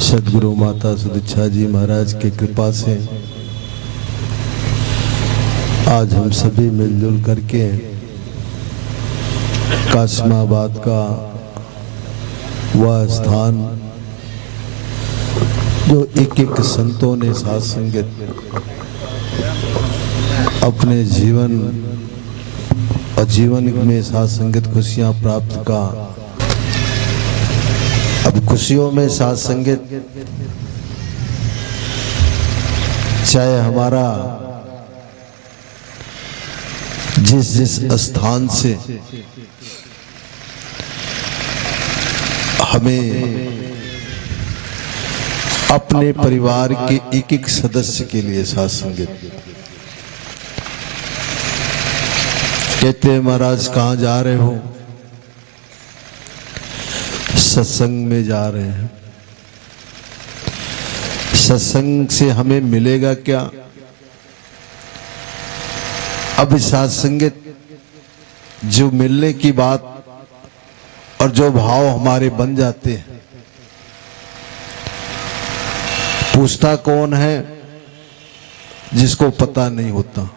सदगुरु माता सुदीक्षा जी महाराज की कृपा से आज हम सभी मिलजुल करके कासिमाबाद का वह स्थान जो एक एक संतों ने साथ संगत अपने जीवन और जीवन में साथ संगत खुशियां प्राप्त का, अब खुशियों में साथ संगत चाहे हमारा जिस जिस स्थान से हमें अपने परिवार के एक एक सदस्य के लिए साथ संगत कहते हैं महाराज कहाँ जा रहे हो? सत्संग में जा रहे हैं। सत्संग से हमें मिलेगा क्या? अब साथ संगत जो मिलने की बात और जो भाव हमारे बन जाते हैं, पूछता कौन है जिसको पता नहीं होता,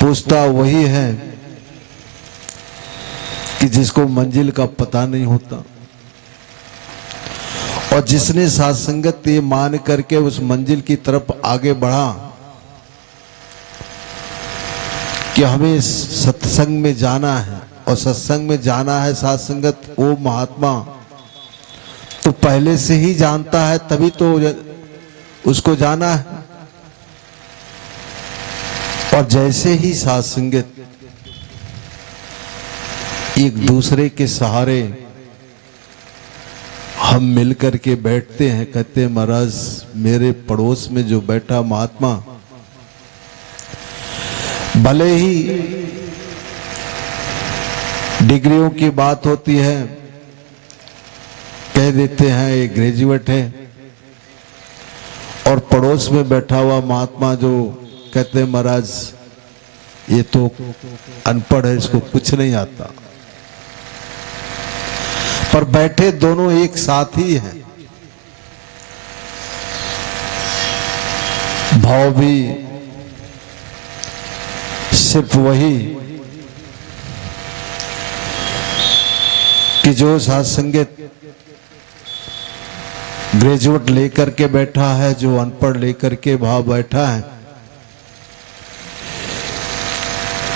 पूछता वही है कि जिसको मंजिल का पता नहीं होता। और जिसने साथ संगत ये मान करके उस मंजिल की तरफ आगे बढ़ा कि हमें सत्संग में जाना है और सत्संग में जाना है साथ संगत, वो महात्मा तो पहले से ही जानता है, तभी तो उसको जाना है। और जैसे ही साथ संगत एक दूसरे के सहारे हम मिलकर के बैठते हैं, कहते हैं महाराज मेरे पड़ोस में जो बैठा महात्मा, भले ही डिग्रियों की बात होती है, कह देते हैं ये ग्रेजुएट है, और पड़ोस में बैठा हुआ महात्मा जो कहते हैं महाराज ये तो अनपढ़ है, इसको कुछ नहीं आता, पर बैठे दोनों एक साथ ही हैं। भाव भी सिर्फ वही कि जो साथ संगत ग्रेजुएट लेकर के बैठा है, जो अनपढ़ लेकर के भाव बैठा है,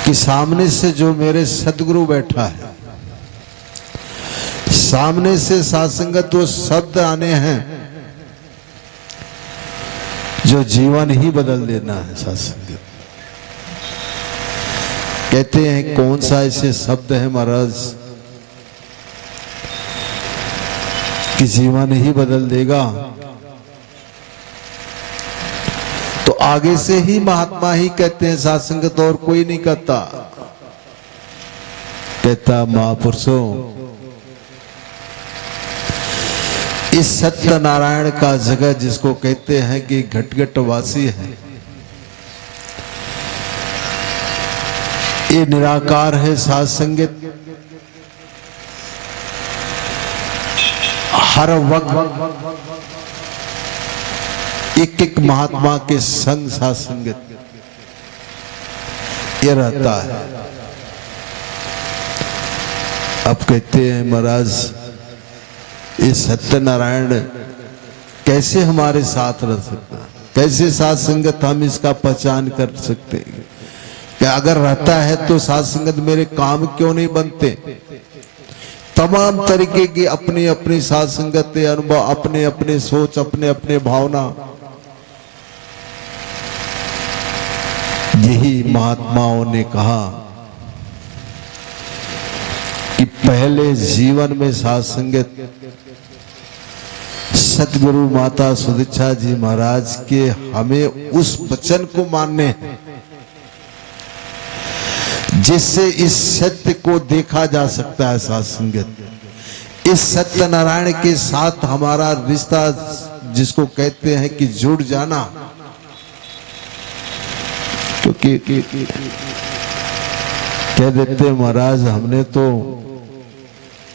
कि सामने से जो मेरे सदगुरु बैठा है, सामने से साथ संगत वो शब्द आने हैं जो जीवन ही बदल देना है। साथ संगत कहते हैं कौन सा ऐसे शब्द है महाराज कि जीवन ही बदल देगा? तो आगे से ही महात्मा ही कहते हैं साथ संगत, और कोई नहीं कहता। कहता महापुरुषों इस सत्यनारायण का जगह जिसको कहते हैं कि घटघट वासी है, ये निराकार है साथ संगत। हर वक्त एक एक महात्मा के संग साथ संगत ये रहता है। अब कहते हैं महाराज ये सत्यनारायण कैसे हमारे साथ रह सकता है, कैसे साथ संगत हम इसका पहचान कर सकते हैं? कि अगर रहता है तो साथ संगत मेरे काम क्यों नहीं बनते? तमाम तरीके की अपनी अपनी साथ संगत अनुभव, अपने अपने सोच, अपने अपने भावना, यही महात्माओं ने कहा कि पहले जीवन में साथ संगत सदगुरु माता सुदीक्षा जी महाराज के हमें उस वचन को मानने हैं जिससे इस सत्य को देखा जा सकता है। साथ संगत इस सत्यनारायण के साथ हमारा रिश्ता जिसको कहते हैं कि जुड़ जाना, क्योंकि कह देते महाराज हमने तो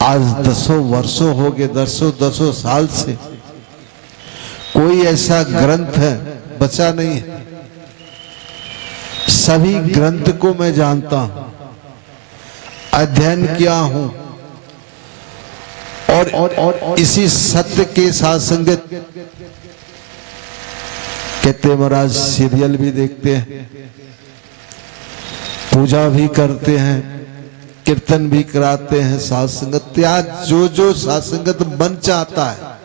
आज दसों वर्षों हो गए, दसों साल से कोई ऐसा ग्रंथ है बचा नहीं है। सभी ग्रंथ को मैं जानता हूं, अध्ययन किया हूं और इसी सत्य के साथ संगत कहते महाराज सीरियल भी देखते हैं, पूजा भी करते हैं, कीर्तन भी कराते हैं, साथ संगत त्याग जो साथ संगत मन चाहता है।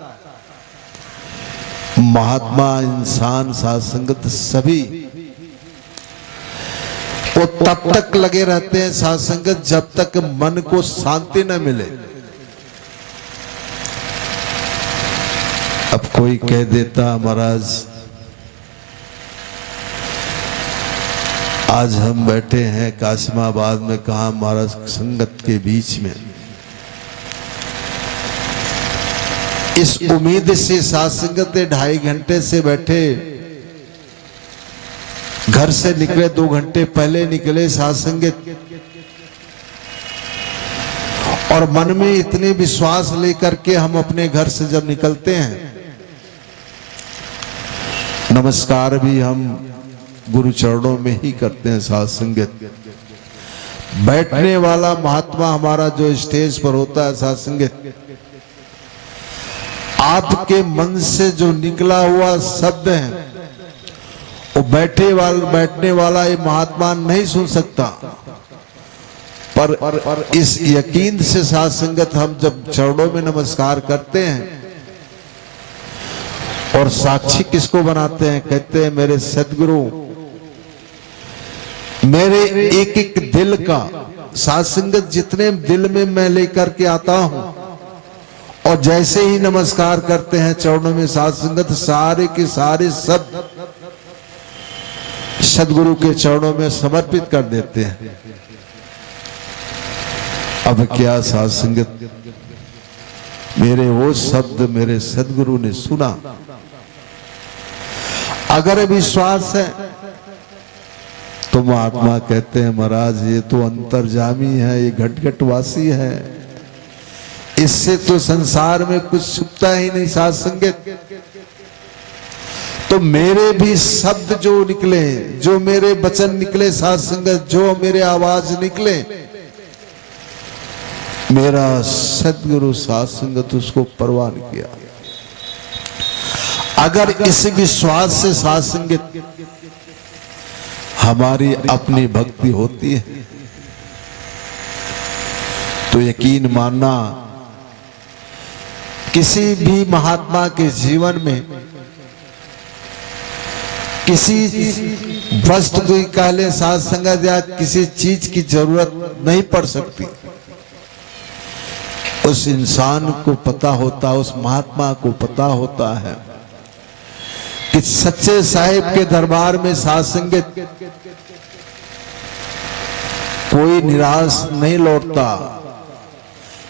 महात्मा इंसान साथ संगत सभी वो तब तक लगे रहते हैं साथ संगत जब तक मन को शांति न मिले। अब कोई कह देता महाराज आज हम बैठे हैं कासिमाबाद में, कहा महाराज संगत के बीच में, इस उम्मीद से साथ संगत 2.5 घंटे से बैठे, घर से निकले 2 घंटे पहले निकले साथ संगत, और मन में इतने विश्वास लेकर के हम अपने घर से जब निकलते हैं, नमस्कार भी हम गुरु चरणों में ही करते हैं साथ संगत। बैठने वाला महात्मा हमारा जो स्टेज पर होता है साथ संगत, आपके मन से जो निकला हुआ शब्द है वो बैठने वाला ये महात्मा नहीं सुन सकता, पर इस यकीन से साथ संगत हम जब चरणों में नमस्कार करते हैं, और साक्षी किसको बनाते हैं, कहते हैं मेरे सदगुरु मेरे एक एक दिल का साथ संगत जितने दिल में मैं लेकर के आता हूं, और जैसे ही नमस्कार करते हैं चरणों में साथ संगत, सारे के सारे शब्द सदगुरु के चरणों में समर्पित कर देते हैं। अब क्या साथ संगत, मेरे वो शब्द मेरे सदगुरु ने सुना, अगर विश्वास है तो महात्मा कहते हैं महाराज ये तो अंतर्जामी है, ये घटघटवासी है, इससे तो संसार में कुछ छुपता ही नहीं साथ संगत। तो मेरे भी शब्द जो निकले, जो मेरे वचन निकले साथ संगत, जो मेरे आवाज निकले, मेरा सदगुरु साथ संगत उसको परवाह नहीं किया। अगर इस विश्वास से साथ संगत हमारी अपनी भक्ति होती है तो यकीन मानना किसी भी महात्मा के जीवन में किसी वस्तु की कहले साथ संगत या किसी चीज की जरूरत नहीं पड़ सकती। उस इंसान को पता होता, उस महात्मा को पता होता है कि सच्चे साहिब के दरबार में साथ संगत कोई निराश नहीं लौटता,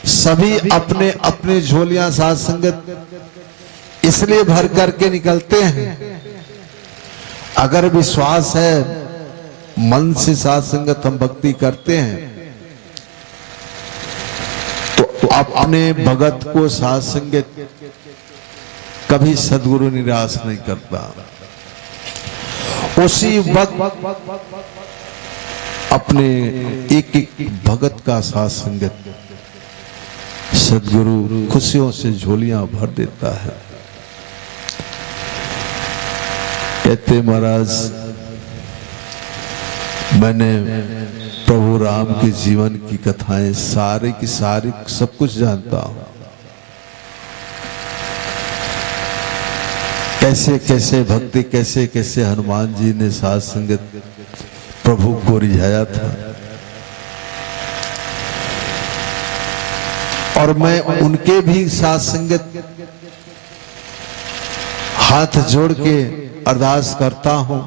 सभी अपने अपने झोलियां साथ संगत इसलिए भर करके निकलते हैं। अगर विश्वास है, मन से साथ संगत हम भक्ति करते हैं तो अपने भगत को साथ संगत कभी सदगुरु निराश नहीं करता। उसी वक्त अपने एक एक भगत का साथ संगत सदगुरु खुशियों से झोलियां भर देता है। कहते महाराज मैंने प्रभु राम के जीवन की कथाएं सारे की सारी सब कुछ जानता हूं, कैसे कैसे भक्ति, कैसे कैसे हनुमान जी ने साथ संगत प्रभु को रिझाया था, और मैं उनके भी साथ संगत हाथ जोड़ के अरदास करता हूं,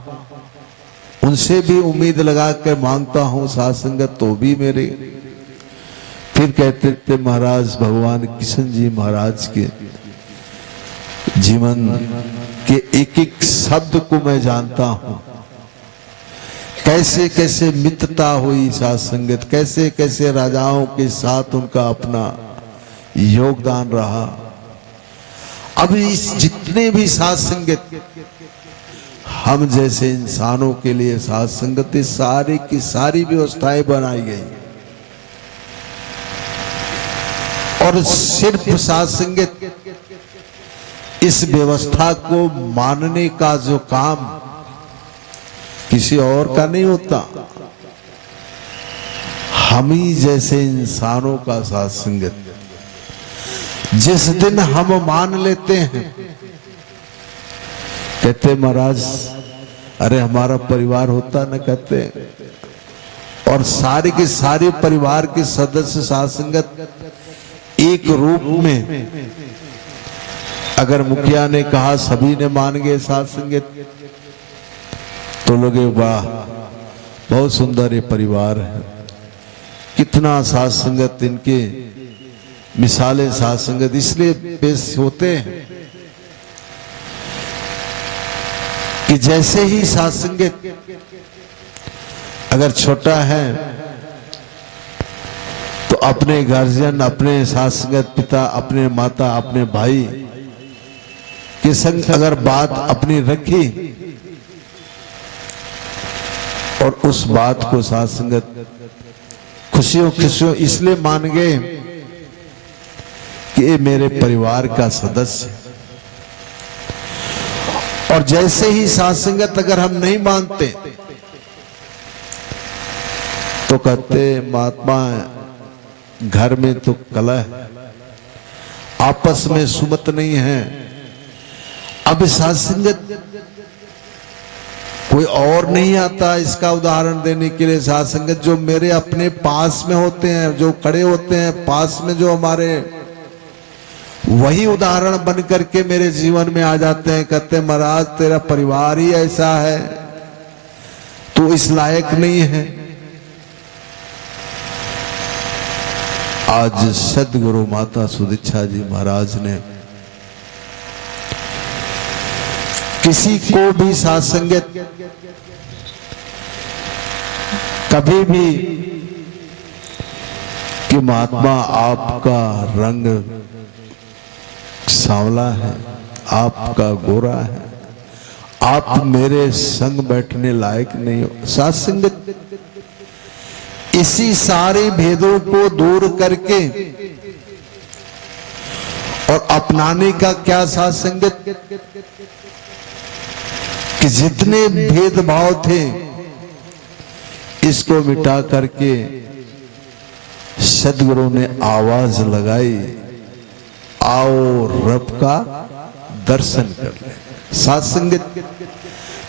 उनसे भी उम्मीद लगा कर मांगता हूं साथ संगत, तो भी मेरे फिर कहते थे महाराज भगवान किशन जी महाराज के जीवन के एक एक शब्द को मैं जानता हूं, कैसे कैसे मित्रता हुई साथ संगत, कैसे कैसे राजाओं के साथ उनका अपना योगदान रहा। अब इस जितने भी साथ संगत हम जैसे इंसानों के लिए साथ संगत सारी की सारी व्यवस्थाएं बनाई गई, और सिर्फ साथ संगत इस व्यवस्था को मानने का जो काम किसी और का नहीं होता, हम ही जैसे इंसानों का साथ संगत जिस दिन हम मान लेते हैं, कहते महाराज अरे हमारा परिवार होता न, कहते और सारे के सारे परिवार के सदस्य साथ संगत एक रूप में, अगर मुखिया ने कहा सभी ने मान गए साथ संगत, तो लोग वाह बहुत सुंदर ये परिवार है, कितना साथ संगत, इनके मिसालें साथ संगत इसलिए पेश होते हैं कि जैसे ही साथ संगत अगर छोटा है तो अपने गार्जियन, अपने साथ संगत पिता, अपने माता, अपने भाई के संग अगर बात अपनी रखी और उस बात को साथ संगत खुशियों खुशियों इसलिए मान गए कि ये मेरे परिवार का सदस्य, और जैसे ही साथ संगत अगर हम नहीं मानते तो कहते महात्मा घर में तो कलह, आपस में सुमत नहीं है। अब साथ संगत कोई और नहीं आता इसका उदाहरण देने के लिए। साथ संगत जो मेरे अपने पास में होते हैं, जो खड़े होते हैं पास में, जो हमारे, वही उदाहरण बन करके मेरे जीवन में आ जाते हैं। कहते महाराज तेरा परिवार ही ऐसा है, तू इस लायक नहीं है। आज सदगुरु माता सुदीक्षा जी महाराज ने किसी को भी साथ संगत कभी भी कि महात्मा आपका रंग सांवला है, आपका गोरा है, आप मेरे संग बैठने लायक नहीं हो। साथ संगत इसी सारे भेदों को दूर करके और अपनाने का क्या साथ संगत कि जितने भेदभाव थे इसको मिटा करके सदगुरु ने आवाज लगाई, आओ रब का दर्शन कर ले। साथ संगत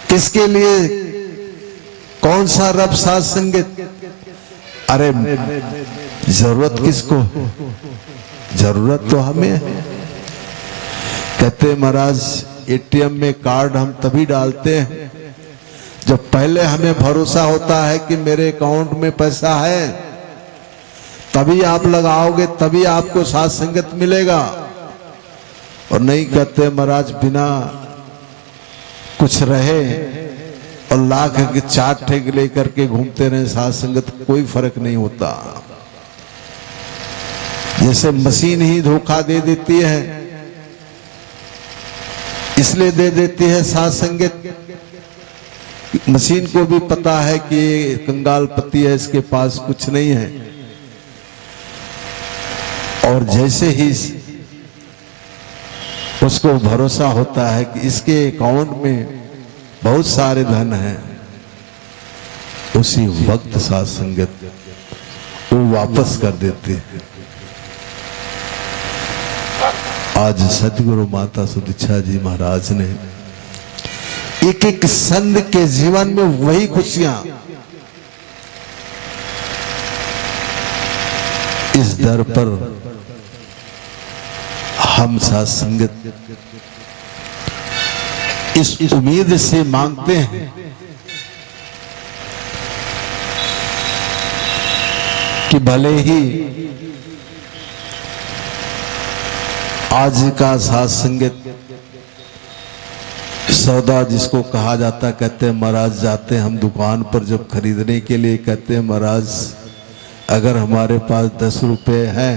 किसके लिए, कौन सा रब साथ संगत? अरे जरूरत किसको, जरूरत तो हमें है। कहते महाराज एटीएम में कार्ड हम तभी डालते हैं जब पहले हमें भरोसा होता है कि मेरे अकाउंट में पैसा है, तभी आप लगाओगे, तभी आपको साथ संगत मिलेगा। और नहीं कहते महाराज बिना कुछ रहे और लाख के 4 ठेके लेकर के घूमते रहे साथ संगत, कोई फर्क नहीं होता। जैसे मशीन ही धोखा दे देती है, इसलिए दे देती है साथ संगत, मशीन को भी पता है कि ये कंगाल पति है, इसके पास कुछ नहीं है। और जैसे ही उसको भरोसा होता है कि इसके अकाउंट में बहुत सारे धन हैं, उसी वक्त साथ संगत वो वापस कर देते हैं। आज सदगुरु माता सुदीक्षा जी महाराज ने एक एक संत के जीवन में वही खुशियां इस दर पर हम साथ संगत इस उम्मीद से मांगते हैं कि भले ही आज का साथ संगत सौदा जिसको कहा जाता, कहते हैं महाराज जाते हैं हम दुकान पर जब खरीदने के लिए, कहते हैं महाराज अगर हमारे पास 10 रुपए हैं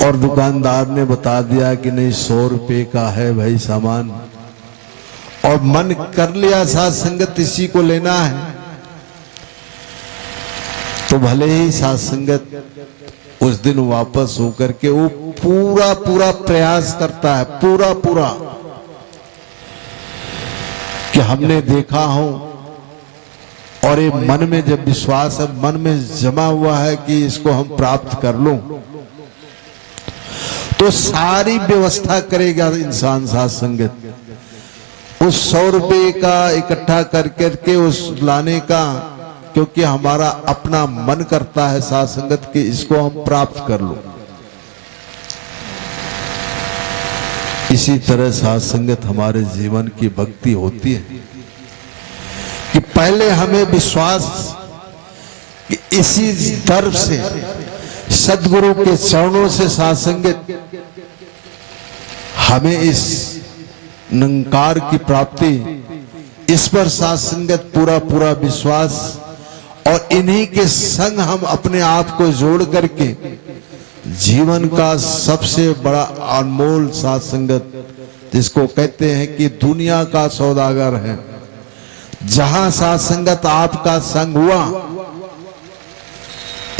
और दुकानदार ने बता दिया कि नहीं 100 रुपए का है भाई सामान, और मन कर लिया साथ संगत इसी को लेना है, तो भले ही साथ संगत उस दिन वापस होकर के वो पूरा पूरा प्रयास करता है, पूरा पूरा, कि हमने देखा हो, और ये मन में जब विश्वास है, मन में जमा हुआ है कि इसको हम प्राप्त कर लूं, तो सारी व्यवस्था करेगा इंसान साथ संगत, उस 100 रुपए का इकट्ठा कर करके उस लाने का, क्योंकि हमारा अपना मन करता है साथ संगत कि इसको हम प्राप्त कर लो। इसी तरह साथ संगत हमारे जीवन की भक्ति होती है कि पहले हमें विश्वास कि इसी तरफ से सदगुरु के चरणों से साथ संगत हमें इस निरंकार की प्राप्ति, इस पर साथ संगत पूरा पूरा विश्वास, और इन्हीं के संग हम अपने आप को जोड़ करके जीवन का सबसे बड़ा अनमोल साथ संगत, जिसको कहते हैं कि दुनिया का सौदागर है, जहां साथ संगत आपका संग हुआ,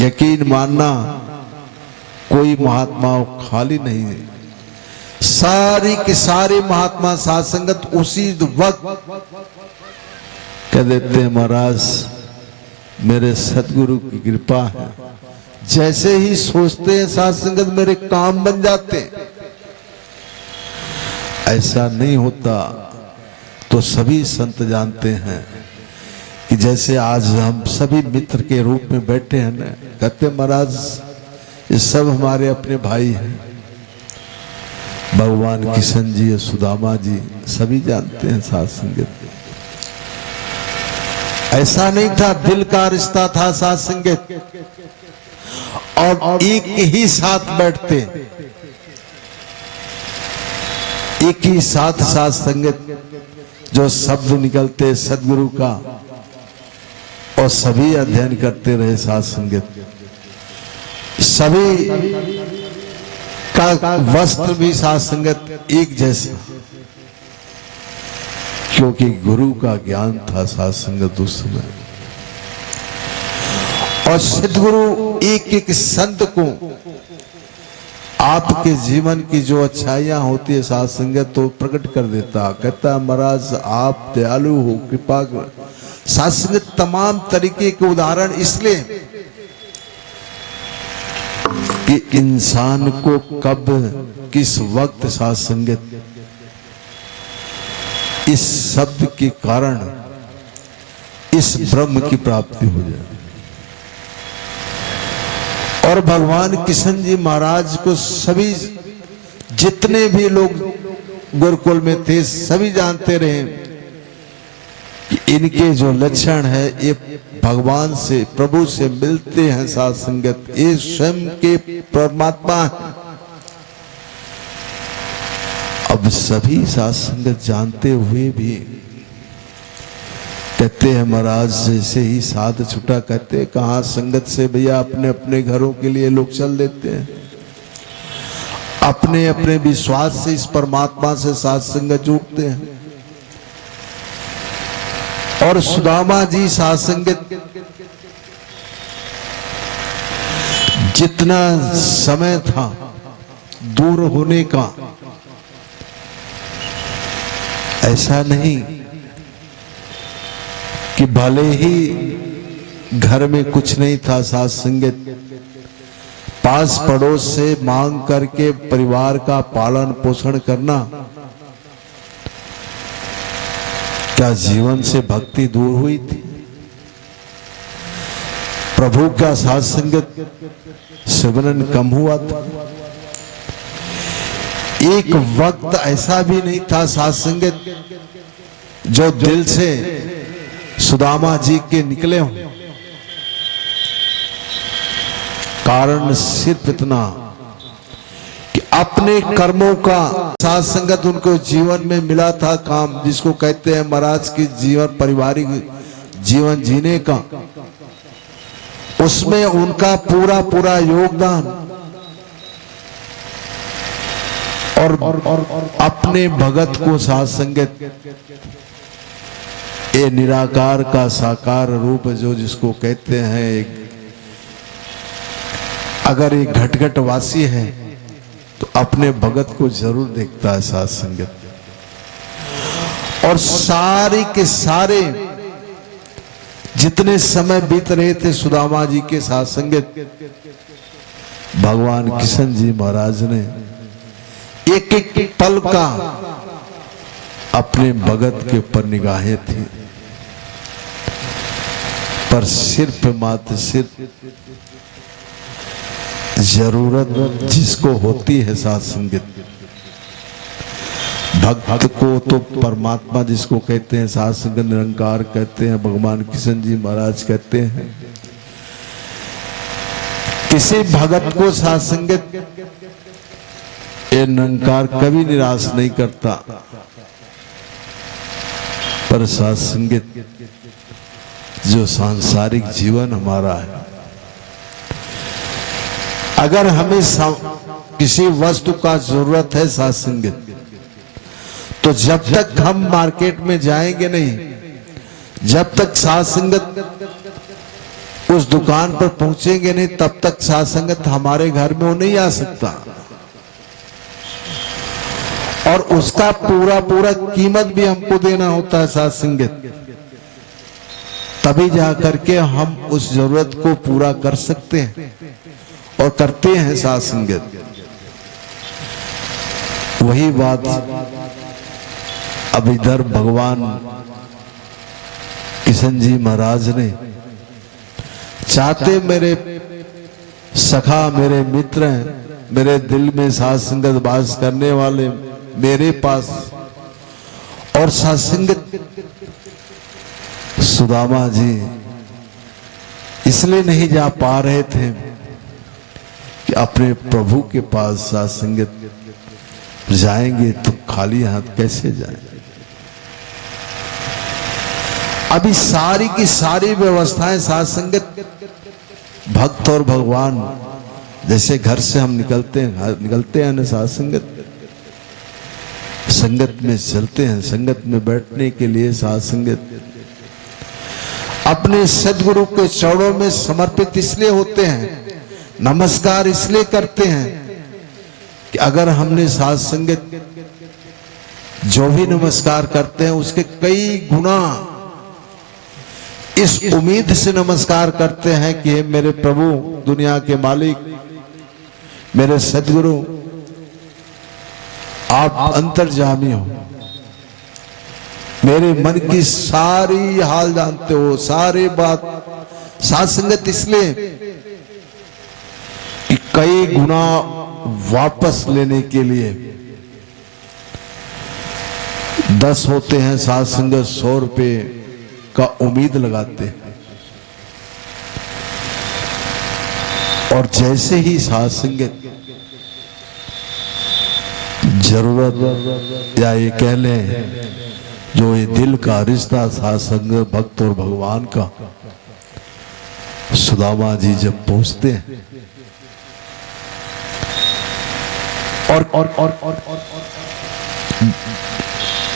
यकीन मानना कोई महात्मा खाली नहीं है, सारी के सारे महात्मा साथ संगत उसी वक्त कह देते हैं महाराज मेरे सदगुरु की कृपा है, जैसे ही सोचते हैं साथ संगत मेरे काम बन जाते। ऐसा नहीं होता तो सभी संत जानते हैं कि जैसे आज हम सभी मित्र के रूप में बैठे हैं ना, कहते महाराज ये सब हमारे अपने भाई हैं, भगवान किशन जी, सुदामा जी, सभी जानते हैं साथ संगत। ऐसा नहीं था, दिल का रिश्ता था साथ संगत, और एक ही साथ बैठते, एक ही साथ साथ संगत जो शब्द निकलते सदगुरु का, और सभी अध्ययन करते रहे साथ संगत, सभी का वस्त्र भी साथ संगत एक जैसा, क्योंकि गुरु का ज्ञान था साथ संगत उस समय। और सदगुरु एक एक संत को आपके जीवन की जो अच्छाइयां होती है साथ संगत तो प्रकट कर देता, कहता महाराज आप दयालु हो, कृपा कर। साथ संगत तमाम तरीके के उदाहरण इसलिए कि इंसान को कब किस वक्त साथ संगत इस शब्द के कारण इस ब्रह्म की प्राप्ति हो जाए। और भगवान किशन जी महाराज को सभी जितने भी लोग गुरुकुल में थे सभी जानते रहे कि इनके जो लक्षण है ये भगवान से, प्रभु से मिलते हैं साथ संगत, ये स्वयं के परमात्मा है। अब सभी साथ संगत जानते हुए भी कहते हैं महाराज जैसे ही साथ छुटा, कहते कहाँ संगत से भैया अपने अपने घरों के लिए लोग चल देते हैं, अपने अपने विश्वास से इस परमात्मा से साथ संगत जुड़ते हैं। और सुदामा जी साथ संगत जितना समय था दूर होने का, ऐसा नहीं कि भले ही घर में कुछ नहीं था साथ संगत, पास पड़ोस से मांग करके परिवार का पालन पोषण करना, क्या जीवन से भक्ति दूर हुई थी? प्रभु का साथ संगत सिमरन कम हुआ था? एक वक्त ऐसा भी नहीं था साथ संगत जो दिल से सुदामा जी के निकले हों। कारण सिर्फ इतना कि अपने कर्मों का साथ संगत उनको जीवन में मिला था काम, जिसको कहते हैं महाराज की जीवन, पारिवारिक जीवन जीने का, उसमें उनका पूरा पूरा योगदान और अपने भगत को साथ संगत ये निराकार का साकार रूप जो जिसको कहते हैं, अगर एक घट वासी है तो अपने भगत को जरूर देखता है साथ संगत। और सारे के सारे जितने समय बीत रहे थे सुदामा जी के साथ संगत, भगवान किशन जी महाराज ने एक एक पल का अपने भगत के ऊपर निगाहें थी, पर सिर्फ मात्र सिर्फ जरूरत जिसको होती है साथ संगत, भक्त को तो परमात्मा जिसको कहते हैं साथ संगत निरंकार कहते हैं, भगवान किशन जी महाराज कहते हैं। किसी भगत को साथ संगत ये निरंकार कभी निराश नहीं करता, पर साथ संगत जो सांसारिक जीवन हमारा है, अगर हमें किसी वस्तु का जरूरत है साथ संगत, तो जब तक हम मार्केट में जाएंगे नहीं, जब तक साथ संगत उस दुकान पर पहुंचेंगे नहीं, तब तक साथ संगत हमारे घर में वो नहीं आ सकता। और उसका पूरा पूरा कीमत भी हमको देना होता है साथ संगत, तभी जा करके हम उस जरूरत को पूरा कर सकते हैं और करते हैं साथ संगत। वही बात अब इधर भगवान किशन जी महाराज ने चाहते मेरे सखा, मेरे मित्र हैं, मेरे दिल में साथ संगत वास करने वाले मेरे पास, और साथ संगत सुदामा जी इसलिए नहीं जा पा रहे थे कि अपने प्रभु के पास साथ संगत जाएंगे तो खाली हाथ कैसे जाएंगे। अभी सारी की सारी व्यवस्थाएं साथ संगत भक्त और भगवान, जैसे घर से हम निकलते हैं ना साथ संगत, संगत में चलते हैं, संगत में बैठने के लिए साथ संगत अपने सदगुरु के चरणों में समर्पित इसलिए होते हैं, नमस्कार इसलिए करते हैं कि अगर हमने साथ संगत जो भी नमस्कार करते हैं उसके कई गुना इस उम्मीद से नमस्कार करते हैं कि हे मेरे प्रभु, दुनिया के मालिक, मेरे सदगुरु, आप अंतर्यामी हो, मेरे मन की सारी हाल जानते हो, सारी बात। साथ संगत इसलिए कि कई गुना वापस लेने के लिए 10 होते हैं साथ संगत 100 रुपए का उम्मीद लगाते हैं, और जैसे ही साथ संगत जरूरत या ये कह लें जो ये दिल का रिश्ता साथ संगत भक्त और भगवान का, सुदामा जी जब पहुंचते हैं और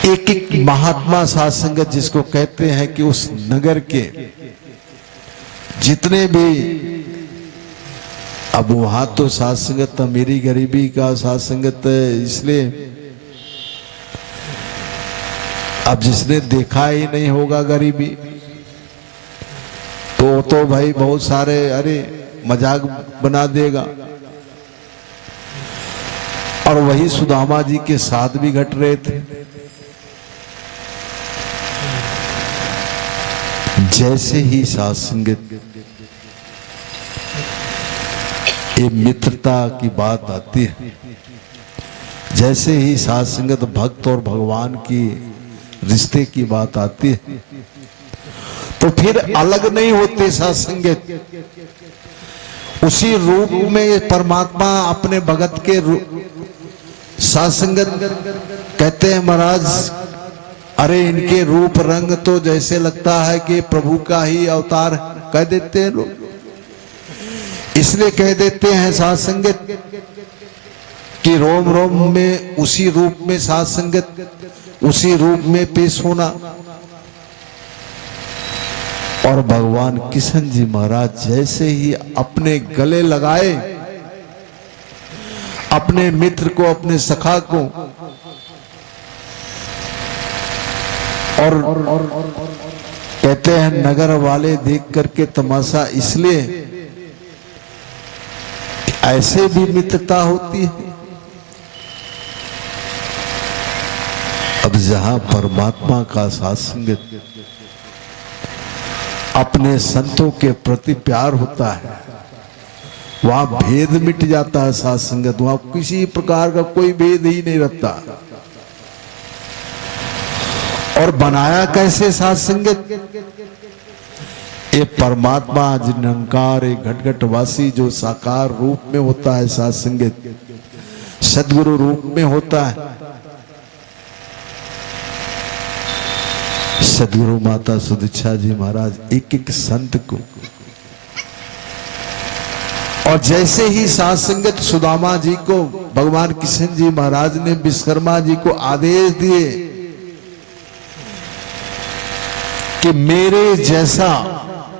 एक एक महात्मा साथ संगत जिसको कहते हैं कि उस नगर के जितने भी, अब वहां तो साथ संगत अमीरी गरीबी का साथ संगत इसलिए, अब जिसने देखा ही नहीं होगा गरीबी तो भाई बहुत सारे अरे मजाक बना देगा। और वही सुदामा जी के साथ भी घट रहे थे। जैसे ही साथ संगत ये मित्रता की बात आती है, जैसे ही साथ संगत भक्त और भगवान की रिश्ते की बात आती है, तो फिर अलग नहीं होते साथ संगत। उसी रूप में परमात्मा अपने भगत के साथ संगत कहते हैं महाराज, अरे इनके रूप रंग तो जैसे लगता है कि प्रभु का ही अवतार कह देते हैं लोग। इसलिए कह देते हैं साथ संगत कि रोम रोम में उसी रूप में साथ संगत, उसी रूप में पेश होना। और भगवान किशन जी महाराज जैसे ही अपने गले लगाए अपने मित्र को, अपने सखा को, और कहते हैं नगर वाले देख करके तमाशा, इसलिए ऐसे भी मित्रता होती है। अब जहां परमात्मा का साथ संगत, अपने संतों के प्रति प्यार होता है, वहां भेद मिट जाता है। साथ संगत, वहां किसी प्रकार का कोई भेद ही नहीं रहता। और बनाया कैसे साथ संगत? ये परमात्मा निरंकार, एक घटघटवासी जो साकार रूप में होता है, साथ संगत सदगुरु रूप में होता है। सदगुरु माता सुदीक्षा जी महाराज एक एक संत को, और जैसे ही साथ संगत सुदामा जी को भगवान किशन जी महाराज ने विश्वकर्मा जी को आदेश दिए कि मेरे जैसा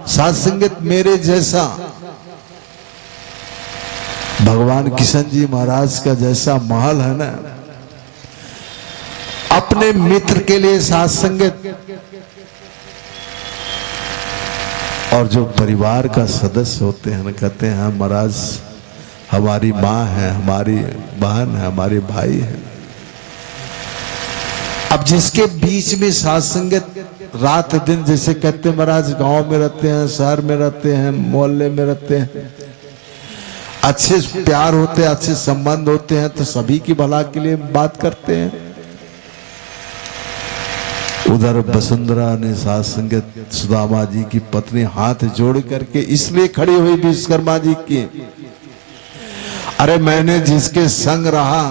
साथ संगत, मेरे जैसा भगवान किशन जी महाराज का जैसा महल है ना, अपने मित्र के लिए साथ संगत, और जो परिवार का सदस्य होते हैं, कहते हैं महाराज हमारी माँ है, हमारी बहन है, हमारे भाई है। अब जिसके बीच में साथ संगत रात दिन, जैसे कहते महाराज गांव में रहते हैं, शहर में रहते हैं, मोहल्ले में रहते हैं, अच्छे प्यार होते हैं, अच्छे संबंध होते हैं, तो सभी की भला के लिए बात करते हैं। उधर वसुंधरा ने साथ संगत सुदामा जी की पत्नी हाथ जोड़ करके इसलिए खड़ी हुई विश्वकर्मा जी की, अरे मैंने जिसके संग रहा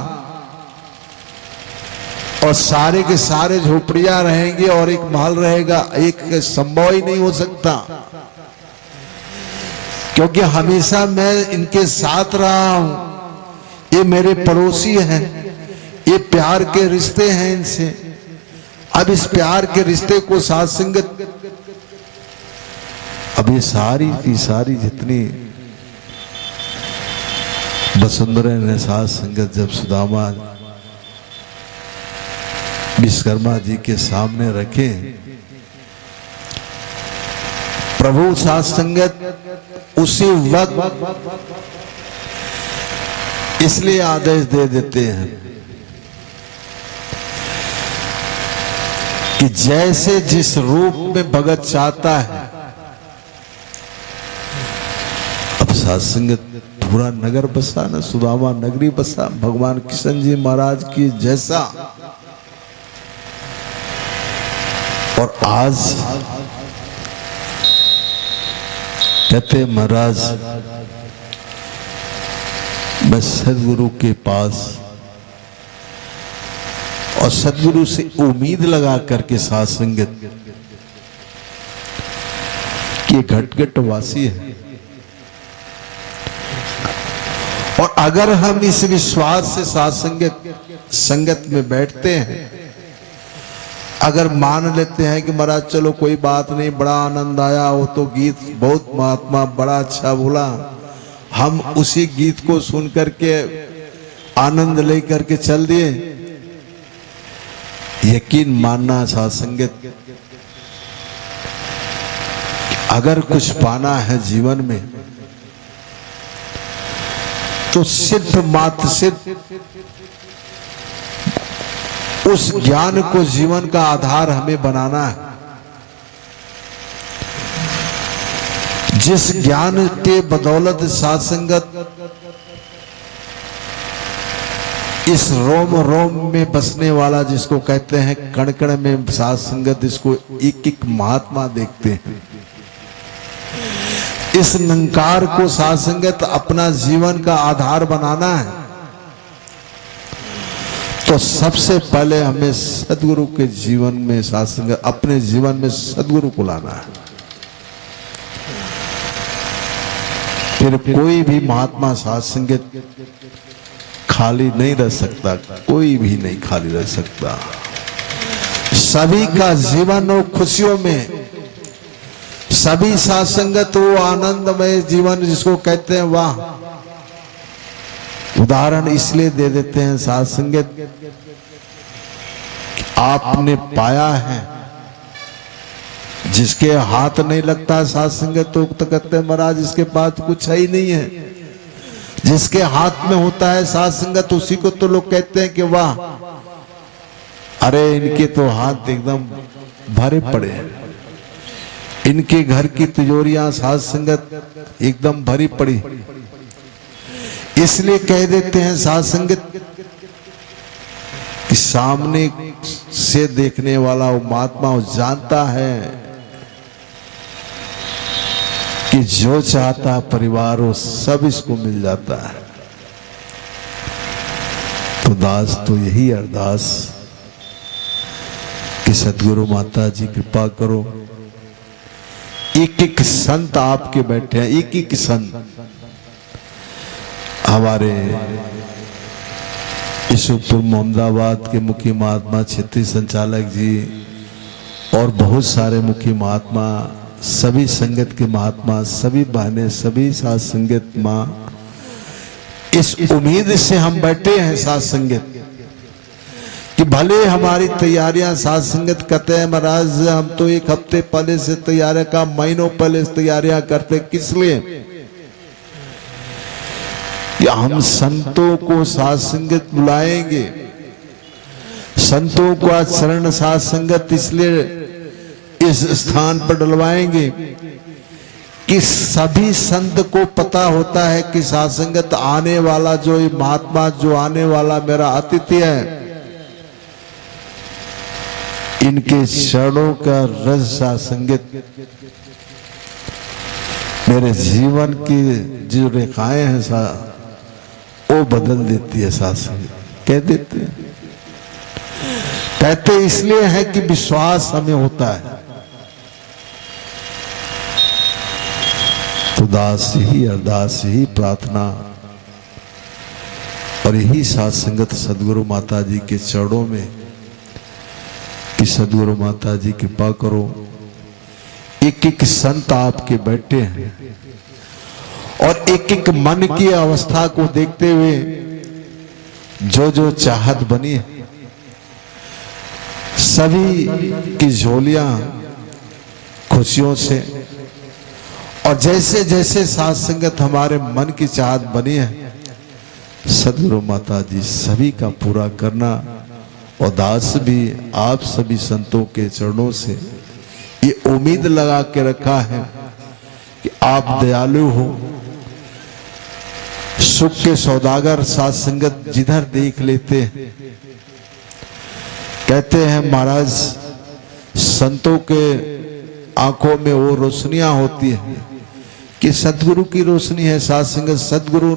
और सारे के सारे झोपड़ियां रहेंगे और एक महल रहेगा, एक संभव ही नहीं हो सकता, क्योंकि हमेशा मैं इनके साथ रहा हूं। ये मेरे पड़ोसी हैं, ये प्यार के रिश्ते हैं इनसे। अब इस प्यार के रिश्ते को साथ संगत, अब ये सारी की सारी जितनी वसुंधरा ने साथ संगत जब सुदामा विश्वकर्मा जी के सामने रखे, प्रभु साथ संगत उसी वक्त इसलिए आदेश दे देते हैं कि जैसे जिस रूप में भगत चाहता है। अब साथ संगत पूरा नगर बसा ना, सुदामा नगरी बसा भगवान किशन जी महाराज की जैसा। और आज कहते महाराज मैं सदगुरु के पास और सदगुरु से उम्मीद लगा करके साथ संगत कि घटघट वासी है, और अगर हम इस विश्वास से साथ संगत में बैठते हैं, अगर मान लेते हैं कि महाराज चलो कोई बात नहीं, बड़ा आनंद आया, वो तो गीत बहुत महात्मा बड़ा अच्छा बोला, हम उसी गीत को सुन करके आनंद ले करके चल दिए, यकीन मानना साथ संगत, अगर कुछ पाना है जीवन में तो सिर्फ मात्र सिर्फ उस ज्ञान को जीवन का आधार हमें बनाना है। जिस ज्ञान के बदौलत साथ संगत इस रोम रोम में बसने वाला, जिसको कहते हैं कण कण में साथ संगत, इसको एक एक महात्मा देखते हैं। इस निरंकार को साथ संगत अपना जीवन का आधार बनाना है, तो सबसे पहले हमें सदगुरु के जीवन में साथ संगत, अपने जीवन में सदगुरु को लाना है। फिर कोई भी महात्मा साथ संगत खाली नहीं रह सकता, कोई भी नहीं खाली रह सकता। सभी का जीवन हो खुशियों में, सभी साथ संगत हो आनंदमय जीवन जिसको कहते हैं। वाह, उदाहरण इसलिए दे देते हैं साथ संगत, आपने पाया है जिसके हाथ नहीं लगता साथ संगत तो कहते हैं महाराज इसके पास कुछ है ही नहीं है। जिसके हाथ में होता है साथ संगत उसी को तो लोग कहते हैं कि वाह, अरे इनके तो हाथ एकदम भरे पड़े हैं, इनके घर की तिजोरियां साथ संगत एकदम भरी पड़ी। इसलिए कह देते हैं साथ संगत कि सामने से देखने वाला वो महात्मा वो जानता है कि जो चाहता परिवार वो सब इसको मिल जाता है। तो दास तो यही अरदास कि सदगुरु माता जी कृपा करो। एक एक संत आपके बैठे हैं, एक एक संत हमारे ईश्वरपुर मोहम्मदाबाद के मुखी महात्मा क्षेत्रीय संचालक जी और बहुत सारे मुखी महात्मा, सभी संगत के महात्मा, सभी बहनें, सभी साथ संगत माँ, इस उम्मीद से हम बैठे हैं साथ संगत कि भले हमारी तैयारियां साथ संगत करते हैं महाराज, हम तो एक हफ्ते पहले से तैयारियां का महीनों पहले से तैयारियां करते, किस लिए कि हम संतों को साथ संगत बुलाएंगे, संतों को आज शरण साथ संगत इसलिए इस स्थान पर डलवाएंगे कि सभी संत को पता होता है कि साथ संगत आने वाला जो ये महात्मा जो आने वाला मेरा अतिथि है, इनके चरणों का रस साथ संगत मेरे जीवन की जो रेखाएं हैं वो बदल देती है। साथ संगत कह देते हैं, कहते इसलिए है कि विश्वास हमें होता है। तो दास यही अरदास, यही प्रार्थना और यही साथ संगत सदगुरु माता जी के चरणों में कि सदगुरु माता जी कृपा करो। एक एक संत आपके बैठे हैं और एक एक मन की अवस्था को देखते हुए जो जो चाहत बनी है, सभी की झोलियां खुशियों से और जैसे जैसे साथ संगत हमारे मन की चाहत बनी है, सदगुरु माता जी सभी का पूरा करना। और दास भी आप सभी संतों के चरणों से ये उम्मीद लगा के रखा है कि आप दयालु हो, सुख के सौदागर साथ संगत जिधर देख लेते हैं। कहते हैं महाराज संतों के आंखों में वो रोशनियां होती है कि सदगुरु की रोशनी है। साथ संगत सदगुरु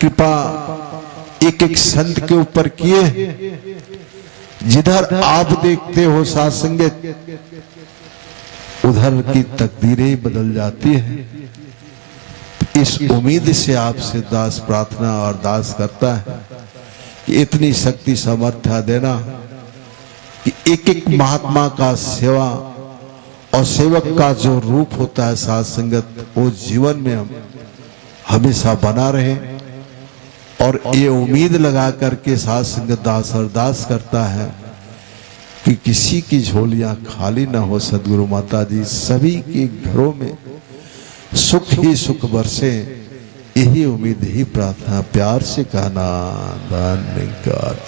कृपा एक एक संत के ऊपर किए, जिधर आप देखते हो साथ संगत उधर की तकदीरें बदल जाती है। इस उम्मीद से आपसे दास प्रार्थना और दास करता है कि इतनी शक्ति सामर्थ्य देना कि एक एक महात्मा का सेवा और सेवक का जो रूप होता है साथ संगत वो जीवन में हम हमेशा बना रहे। और ये उम्मीद लगा करके साथ संगत दास अरदास करता है कि किसी की झोलियां खाली ना हो। सदगुरु माता जी सभी के घरों में सुख ही सुख बरसे, यही उम्मीद ही प्रार्थना प्यार से कहना धन्यवाद।